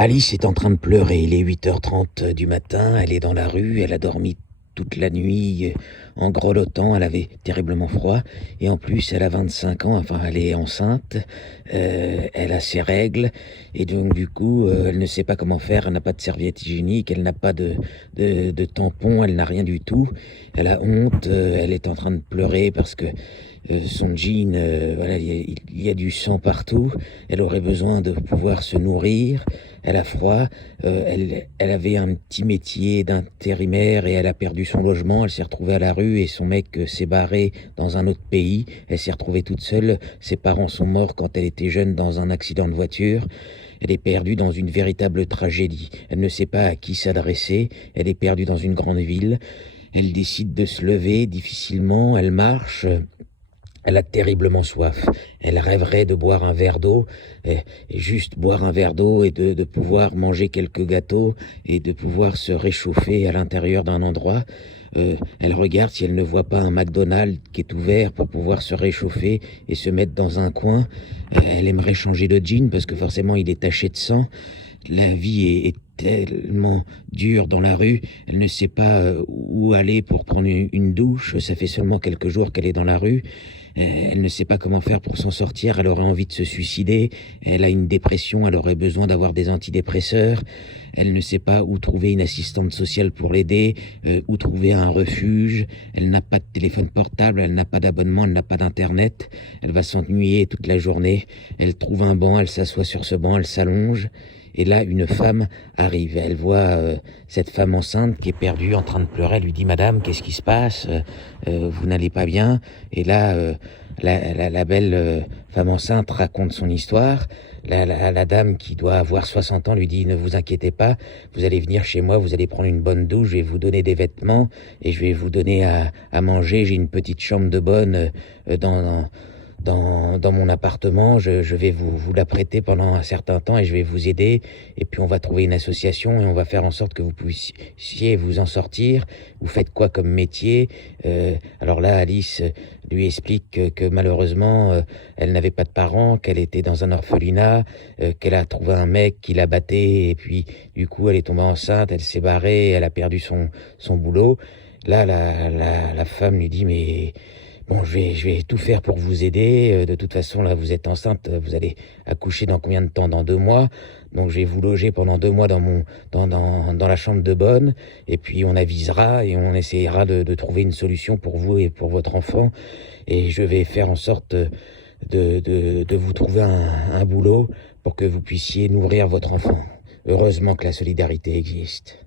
Alice est en train de pleurer, il est 8h30 du matin, elle est dans la rue, elle a dormi toute la nuit en grelottant, elle avait terriblement froid, et en plus elle a 25 ans, enfin elle est enceinte, elle a ses règles, et donc du coup elle ne sait pas comment faire, elle n'a pas de serviette hygiénique, elle n'a pas de tampon, elle n'a rien du tout, elle a honte, elle est en train de pleurer parce que son jean, voilà, il y a du sang partout, elle aurait besoin de pouvoir se nourrir, elle a froid, elle avait un petit métier d'intérimaire et elle a perdu son logement, elle s'est retrouvée à la rue et son mec s'est barré dans un autre pays, elle s'est retrouvée toute seule, ses parents sont morts quand elle était jeune dans un accident de voiture. Elle est perdue dans une véritable tragédie. Elle ne sait pas à qui s'adresser, elle est perdue dans une grande ville. Elle décide de se lever difficilement, elle marche. Elle a terriblement soif. Elle rêverait de boire un verre d'eau, et juste boire un verre d'eau et de pouvoir manger quelques gâteaux et de pouvoir se réchauffer à l'intérieur d'un endroit. Elle regarde si elle ne voit pas un McDonald's qui est ouvert pour pouvoir se réchauffer et se mettre dans un coin. Elle aimerait changer de jean parce que forcément il est taché de sang. La vie est tellement dure dans la rue, elle ne sait pas où aller pour prendre une douche, ça fait seulement quelques jours qu'elle est dans la rue, elle ne sait pas comment faire pour s'en sortir, elle aurait envie de se suicider, elle a une dépression, elle aurait besoin d'avoir des antidépresseurs, elle ne sait pas où trouver une assistante sociale pour l'aider, où trouver un refuge, elle n'a pas de téléphone portable, elle n'a pas d'abonnement, elle n'a pas d'internet, elle va s'ennuyer toute la journée, elle trouve un banc, elle s'assoit sur ce banc, elle s'allonge. Et là, une femme arrive. Elle voit cette femme enceinte qui est perdue, en train de pleurer. Elle lui dit « Madame, qu'est-ce qui se passe vous n'allez pas bien ?» Et là, la belle femme enceinte raconte son histoire. La dame qui doit avoir 60 ans lui dit « Ne vous inquiétez pas, vous allez venir chez moi, vous allez prendre une bonne douche, je vais vous donner des vêtements et je vais vous donner à manger. J'ai une petite chambre de bonne dans mon appartement, je vais vous la prêter pendant un certain temps et je vais vous aider. Et puis on va trouver une association et on va faire en sorte que vous puissiez vous en sortir. Vous faites quoi comme métier ?» Alors là, Alice lui explique que malheureusement, elle n'avait pas de parents, qu'elle était dans un orphelinat, qu'elle a trouvé un mec qui la battait et puis du coup elle est tombée enceinte, elle s'est barrée, elle a perdu son boulot. Là, la femme lui dit « Mais... bon, je vais tout faire pour vous aider. De toute façon, là, vous êtes enceinte. Vous allez accoucher dans combien de temps? Dans 2 mois. Donc, je vais vous loger pendant 2 mois dans la chambre de bonne. Et puis, on avisera et on essayera de trouver une solution pour vous et pour votre enfant. Et je vais faire en sorte de vous trouver un boulot pour que vous puissiez nourrir votre enfant. Heureusement que la solidarité existe.